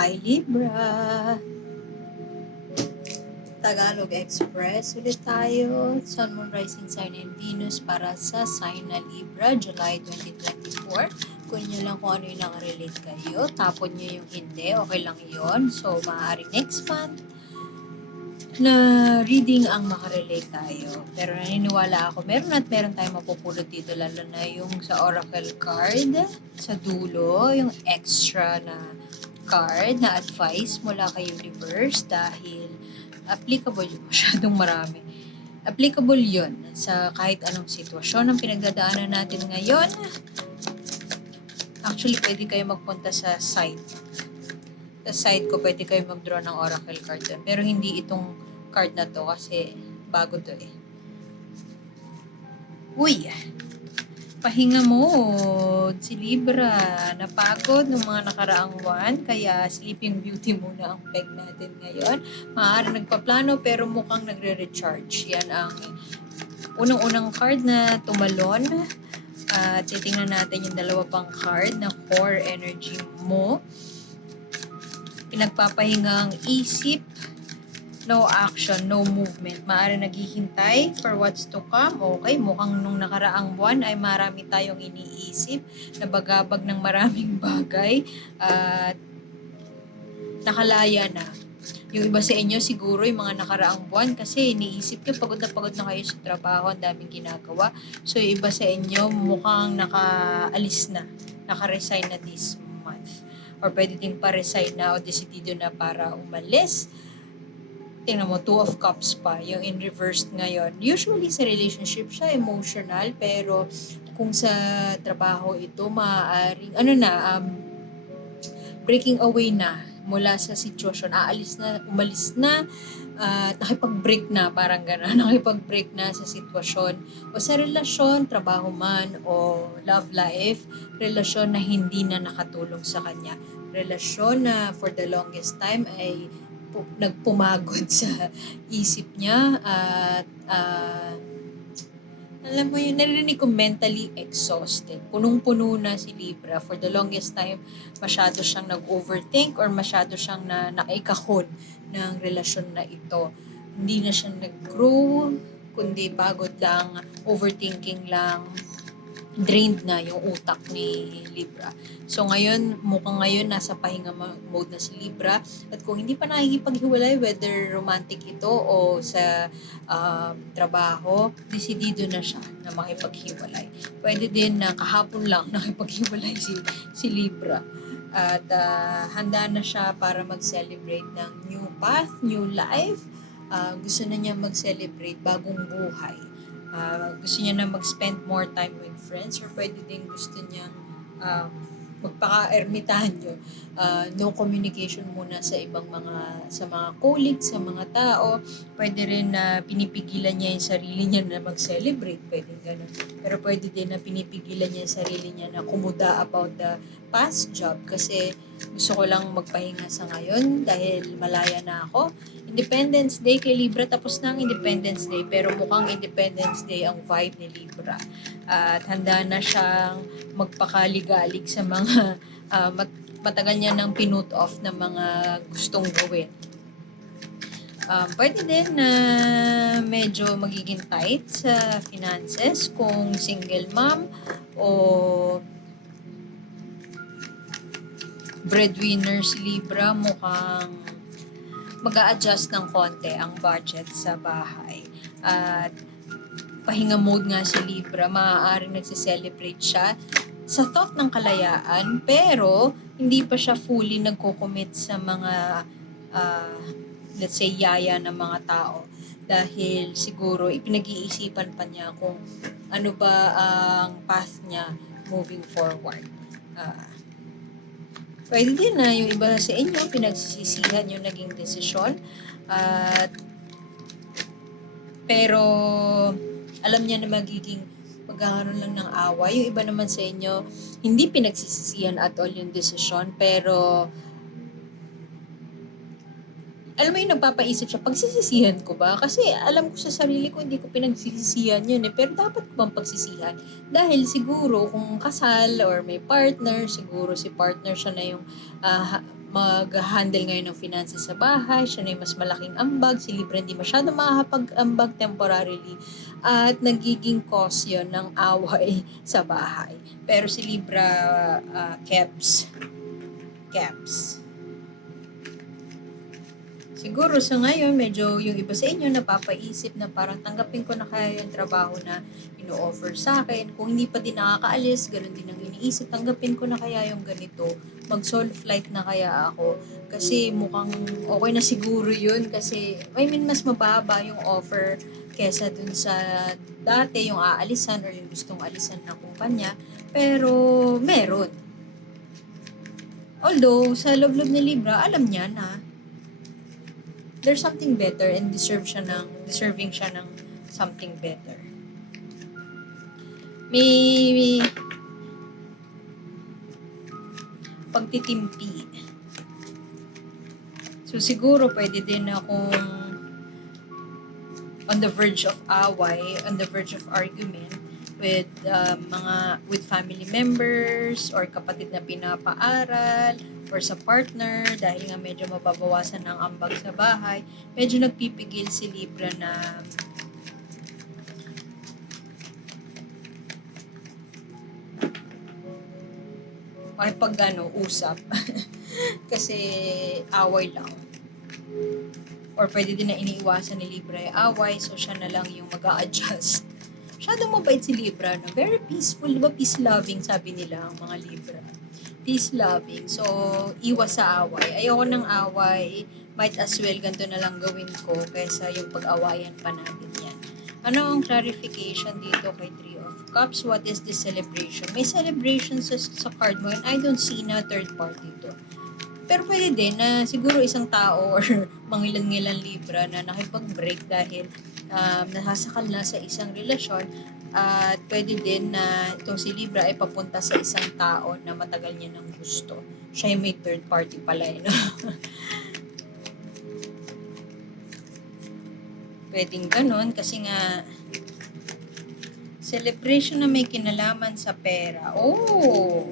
Hi Libra! Tagalog Express ulit tayo. Sun, Moon, Rising Sign and Venus para sa sign na Libra, July 2024. Kung nyo lang kung ano yung nakarelate kayo, tapon nyo yung hindi, okay lang yon. So, maaari next month na reading ang makarelate tayo. Pero naniniwala ako, meron tayong mapupulot dito, lalo na yung sa Oracle card, sa dulo, yung extra na card na advice mula kay Universe dahil applicable yun, masyadong marami. Applicable yun sa kahit anong sitwasyon ang pinagdadaanan natin ngayon. Actually, pwede kayo magpunta sa site. Sa site ko, pwede kayo mag-draw ng oracle card doon. Pero hindi itong card na to kasi bago to eh. Uy! Pahinga mode si Libra. Napagod ng mga nakaraang buwan, kaya Sleeping Beauty muna ang peg natin ngayon. Maaari nagpaplano pero mukhang nagre-recharge. Yan ang unang-unang card na tumalon. Titingnan natin yung dalawa pang card na core energy mo. Pinagpapahinga ang isip. No action, no movement. Maaari naghihintay for what's to come. Okay, mukhang nung nakaraang buwan ay marami tayong iniisip, nabagabag ng maraming bagay at nakalaya na. Yung iba sa inyo siguro yung mga nakaraang buwan kasi iniisip nyo pagod na kayo sa trabaho, ang daming ginagawa. So yung iba sa inyo mukhang nakaalis na, naka-resign na this month. Or pwede ding pa-resign na o desidido na para umalis. Tingnan mo, 2 of Cups pa, yung in reverse ngayon. Usually sa relationship siya emotional, pero kung sa trabaho ito, maaaring, breaking away na mula sa sitwasyon. Umalis na, nakipag-break na, parang gano'n. Nakipag-break na sa sitwasyon. O sa relasyon, trabaho man, o love life, relasyon na hindi na nakatulong sa kanya. Relasyon na for the longest time ay nagpumagod sa isip niya at alam mo yun, narinig ko mentally exhausted. Punong-puno na si Libra. For the longest time, masyado siyang nag-overthink or masyado siyang naikahon ng relasyon na ito. Hindi na siya nag-grow, kundi pagod lang, overthinking lang, drained na yung utak ni Libra. So mukhang ngayon nasa pahinga mode na si Libra. At kung hindi pa nakikipaghiwalay, whether romantic ito o sa trabaho, desidido na siya na makipaghiwalay. Pwede din na kahapon lang nakipaghiwalay si Libra. At handa na siya para mag-celebrate ng new path, new life. Gusto na niya mag-celebrate bagong buhay. Gusto niya na mag-spend more time with friends or pwede din gusto niyang magpaka-ermitanyo. No communication muna sa mga colleagues, sa mga tao. Pwede rin na pinipigilan niya yung sarili niya na mag-celebrate. Pwede ganun. Pero pwede din na pinipigilan niya yung sarili niya na kumuda about the past job kasi gusto ko lang magpahinga sa ngayon dahil malaya na ako. Independence Day kay Libra, tapos na ang Independence Day, pero mukhang Independence Day ang vibe ni Libra. At handa na siyang magpakaligalig sa mga matagal niya nang pinut off na mga gustong gawin. Pwede din na medyo magiging tight sa finances kung single mom o breadwinner si Libra, mukhang mag-a-adjust ng konti ang budget sa bahay. At pahinga mode nga si Libra, maaaring nagsiselebrate siya sa thought ng kalayaan, pero hindi pa siya fully nagko-commit sa mga let's say yaya ng mga tao dahil siguro ipinag-iisipan pa niya kung ano ba ang path niya moving forward. Pwede din na yung iba sa inyo, pinagsisisihan yung naging desisyon. Pero alam niya na magkakaroon lang ng away. Yung iba naman sa inyo, hindi pinagsisisihan at all yung desisyon. Pero alam mo yung nagpapaisip siya, pagsisisihan ko ba? Kasi alam ko sa sarili ko, hindi ko pinagsisisihan yun eh. Pero dapat ko bang pagsisihan? Dahil siguro kung kasal or may partner, siguro si partner siya na yung mag-handle ngayon ng finances sa bahay, siya na yung mas malaking ambag, si Libra hindi masyado makakapag-ambag temporarily, at nagiging cause yun ng away sa bahay. Pero si Libra, keps. Siguro sa ngayon, medyo yung iba sa inyo napapaisip na parang tanggapin ko na kaya yung trabaho na ino-offer sa akin. Kung hindi pa din nakakaalis, ganun din ang iniisip, tanggapin ko na kaya yung ganito. Mag-solo flight na kaya ako. Kasi mukhang okay na siguro yun. Kasi, mas mababa yung offer kesa dun sa dati, yung aalisan or yung gustong alisan ng kumpanya. Pero, meron. Although, sa loob-loob ni Libra, alam niya na there's something better and deserving siya ng something better. May pagtitimpi. So siguro pwede din akong on the verge of away, on the verge of argument with with family members or kapatid na pinapaaral or sa partner dahil nga medyo mababawasan ng ambag sa bahay. Medyo nagpipigil si Libra na usap. Kasi away lang. Or pwede din na iniiwasan ni Libra yung away, so siya na lang yung mag-a-adjust. Masyadong mabait si Libra, no? Very peaceful, diba? Peace-loving, sabi nila ang mga Libra. Peace-loving. So, iwas sa away. Ayoko ng away. Might as well, ganito na lang gawin ko kaysa yung pag-awayan pa natin yan. Ano ang clarification dito kay Three of Cups? What is the celebration? May celebration sa card mo and I don't see na third party to. Pero pwede din na siguro isang tao or mangilan-ngilan Libra na nakipag-break dahil nasasakal na sa isang relasyon at pwede din na itong si Libra ay papunta sa isang tao na matagal niya nang gusto. Siya yung may third party pala, no? Pwedeng ganun kasi nga celebration na may kinalaman sa pera. Oh!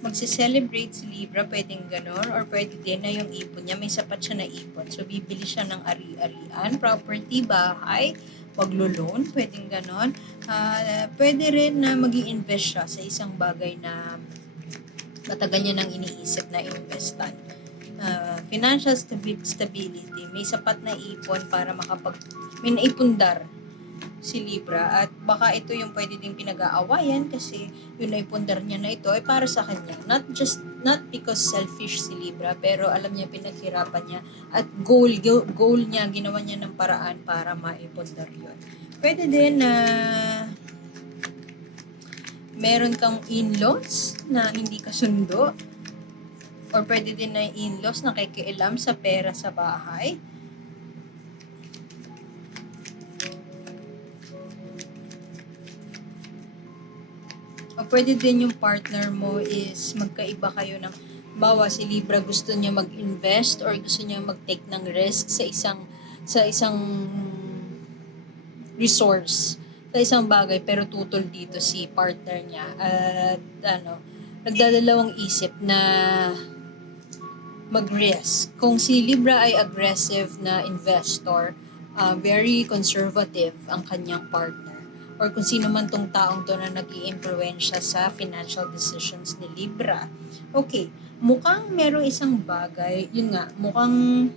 Magse-celebrate si Libra, pwedeng ganon, or pwede din na yung ipon niya, may sapat siya na ipon. So, bibili siya ng ari-arian, property, bahay, maglo-loan, pwedeng ganon. Pwede rin na mag-i-invest siya sa isang bagay na matagal niya nang iniisip na investan. Financial stability, may sapat na ipon para may naipundar si Libra at baka ito yung pwede ding pinag-aawayan kasi yung naipundar niya na ito ay para sa kanya. Not because selfish si Libra, pero alam niya pinaghirapan niya at goal niya, ginawa niya ng paraan para maipundar yun. Pwede din na meron kang in-laws na hindi kasundo or pwede din na in-laws na kikialam sa pera sa bahay. O pwede din yung partner mo is magkaiba kayo ng bawa si Libra gusto niya mag-invest or gusto niya mag-take ng risk sa isang resource, sa isang bagay, pero tutol dito si partner niya at nagdadalawang isip na mag-risk. Kung si Libra ay aggressive na investor, very conservative ang kanyang partner or kung sino man tong taong to na nag-i-impluwensya sa financial decisions ni Libra. Okay, mukhang merong isang bagay, yun nga, mukhang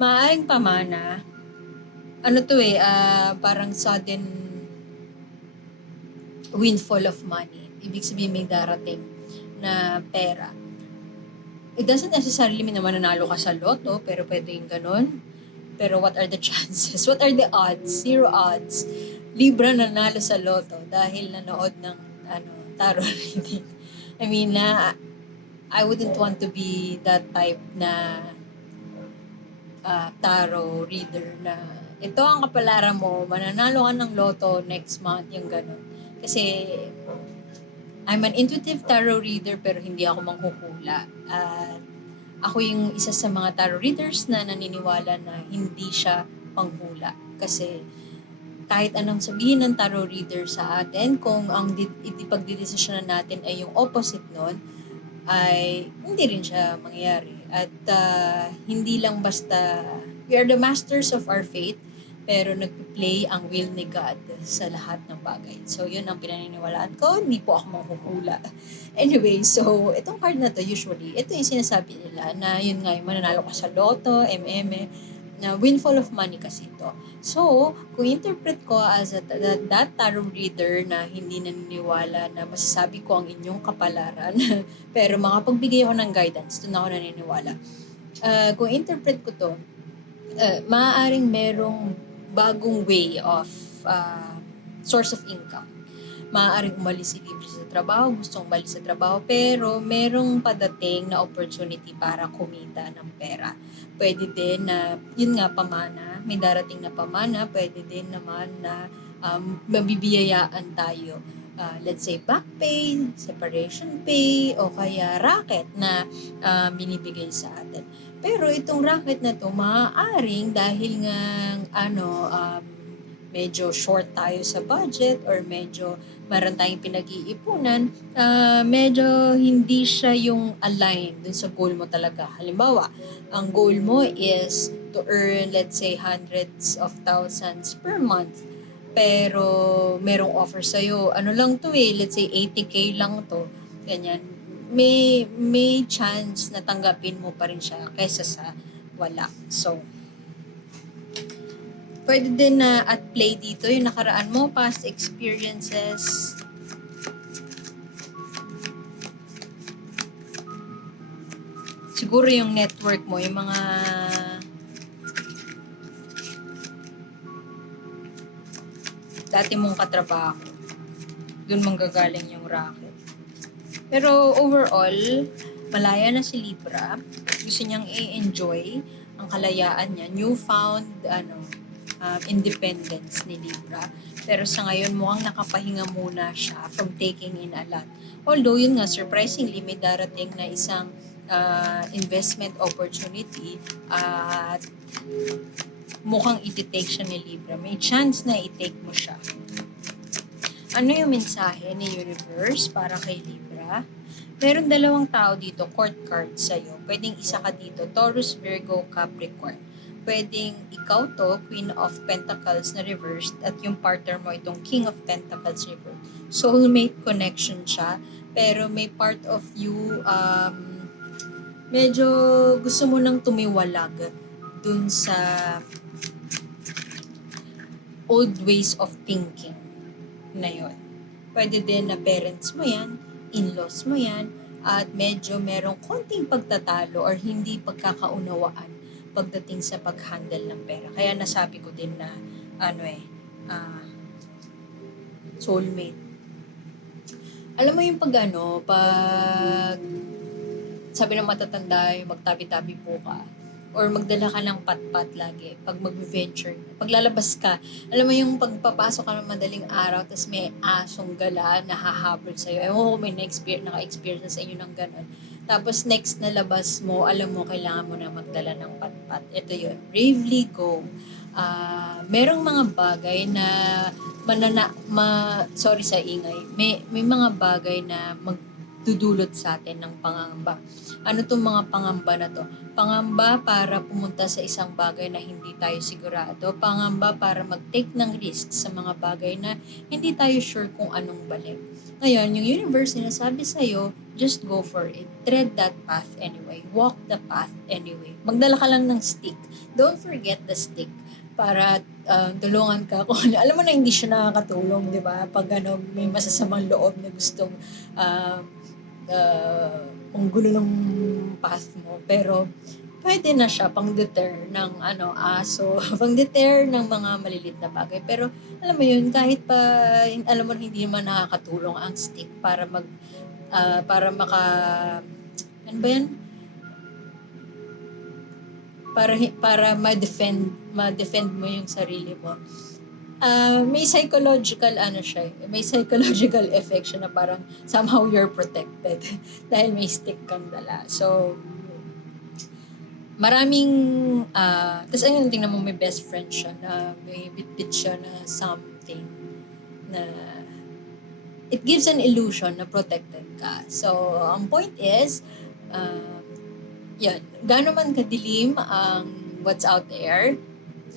maaaring pamana, parang sudden windfall of money. Ibig sabihin may darating na pera. It doesn't necessarily mean na mananalo ka sa loto, pero pwede yung ganun. Pero what are the chances? What are the odds? 0 odds. Libra nanalo sa loto dahil nanood ng tarot reading. I mean, I wouldn't want to be that type na tarot reader na ito ang kapalaran mo, mananalo ka ng loto next month, yung gano'n. Kasi I'm an intuitive tarot reader pero hindi ako manghuhula. Ako yung isa sa mga tarot readers na naniniwala na hindi siya panghula. Kasi kahit anong sabihin ng tarot reader sa atin, kung ang ipagdidesisyonan natin ay yung opposite nun, ay hindi rin siya mangyayari. At hindi lang basta we are the masters of our fate, pero nagpe-play ang will ni God sa lahat ng bagay. So, yun ang pinaniniwalaan ko. Hindi po ako manghuhula. Anyway, so, itong card na to, usually, ito yung sinasabi nila na yun nga, yung mananalo ka sa loto, na windfall of money kasi ito. So, kung interpret ko as that tarot reader na hindi naniniwala na masasabi ko ang inyong kapalaran, pero makapagbigay ako ng guidance, doon ako naniniwala. Kung interpret ko to, maaaring merong bagong way of source of income. Maaaring umalis si Libra sa trabaho, gustong umalis sa trabaho, pero merong padating na opportunity para kumita ng pera. Pwede din na, yun nga, pamana, may darating na pamana, pwede din naman na mabibiyayaan tayo. Let's say back pay, separation pay, o kaya racket na binibigay sa atin. Pero itong racket na to, maaaring dahil nga medyo short tayo sa budget or medyo meron tayong pinag-iipunan, medyo hindi siya yung align dun sa goal mo talaga. Halimbawa, ang goal mo is to earn, let's say, hundreds of thousands per month. Pero merong offer sa'yo, ano lang to let's say 80K lang to, ganyan. May chance na tanggapin mo pa rin siya kaysa sa wala. So, pwede din na at play dito yung nakaraan mo, past experiences. Siguro yung network mo, yung mga dati mong katrabaho. Doon manggagaling yung racket. Pero overall, malaya na si Libra. Gusto niyang i-enjoy ang kalayaan niya. Newfound independence ni Libra. Pero sa ngayon, mukhang nakapahinga muna siya from taking in a lot. Although, yun nga, surprisingly, may darating na isang investment opportunity at mukhang i-take siya ni Libra. May chance na i-take mo siya. Ano yung mensahe ni Universe para kay Libra? Meron dalawang tao dito, court card sa'yo. Pwedeng isa ka dito, Taurus, Virgo, Capricorn. Pwedeng ikaw to, Queen of Pentacles na reversed, at yung partner mo itong King of Pentacles reversed. Soulmate connection siya, pero may part of you, medyo gusto mo nang tumiwalag dun sa old ways of thinking na yun. Pwede din na parents mo yan, in-laws mo yan, at medyo merong konting pagtatalo or hindi pagkakaunawaan pagdating sa pag-handle ng pera. Kaya nasabi ko din na soulmate. Alam mo yung pag sabi ng matatanda, yung magtabi-tabi po ka, or magdala ka ng pat-pat lagi pag mag-venture. Pag lalabas ka, alam mo yung pagpapasok ka ng madaling araw, tapos may asong gala na hahabol sa'yo. Ewan ko may naka-experience sa inyo ng ganon. Tapos next na labas mo, alam mo, kailangan mo na magdala ng pat-pat. Ito yun, bravely go. Merong mga bagay na sorry sa ingay, may mga bagay na magdudulot sa atin ng pangangamba. Ano tong mga pangamba na to? Pangamba para pumunta sa isang bagay na hindi tayo sigurado. Pangamba para mag-take ng risk sa mga bagay na hindi tayo sure kung anong balik. Ngayon, yung universe sinasabi sa'yo, just go for it. Tread that path anyway. Walk the path anyway. Magdala ka lang ng stick. Don't forget the stick para tulungan ka kung alam mo na hindi siya nakakatulong, di ba? Pag may masasamang loob na gustong ang gulo ng path mo. Pero, pwede na siya pang-deter ng aso, pang-deter ng mga malilit na bagay. Pero, alam mo yun, kahit pa, alam mo hindi naman nakakatulong ang stick para ano ba yan? Para ma-defend mo yung sarili mo. May psychological effect siya na parang somehow you're protected dahil may stick kang dala. So, maraming, tapos ayun, tingnan mo may best friend siya na may bit-bit siya na something na it gives an illusion na protected ka. So, ang point is, yun, gaano man kadilim ang what's out there,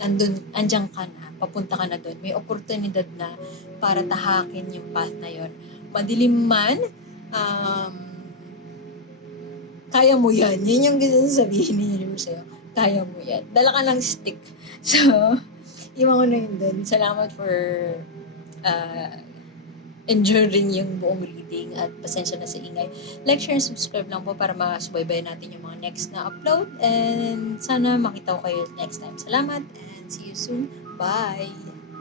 andyan ka na, papunta ka na doon. May oportunidad na para tahakin yung path na yun. Madilim man, kaya mo yan. Yun yung gusto sabihin ni universe sa'yo. Kaya mo yan. Dala ka ng stick. So, iwan ko na yun dun. Salamat for enduring yung buong reading at pasensya na sa ingay. Like, share, and subscribe lang po para masubaybay natin yung mga next na upload. And sana makita ko kayo next time. Salamat and see you soon. Bye!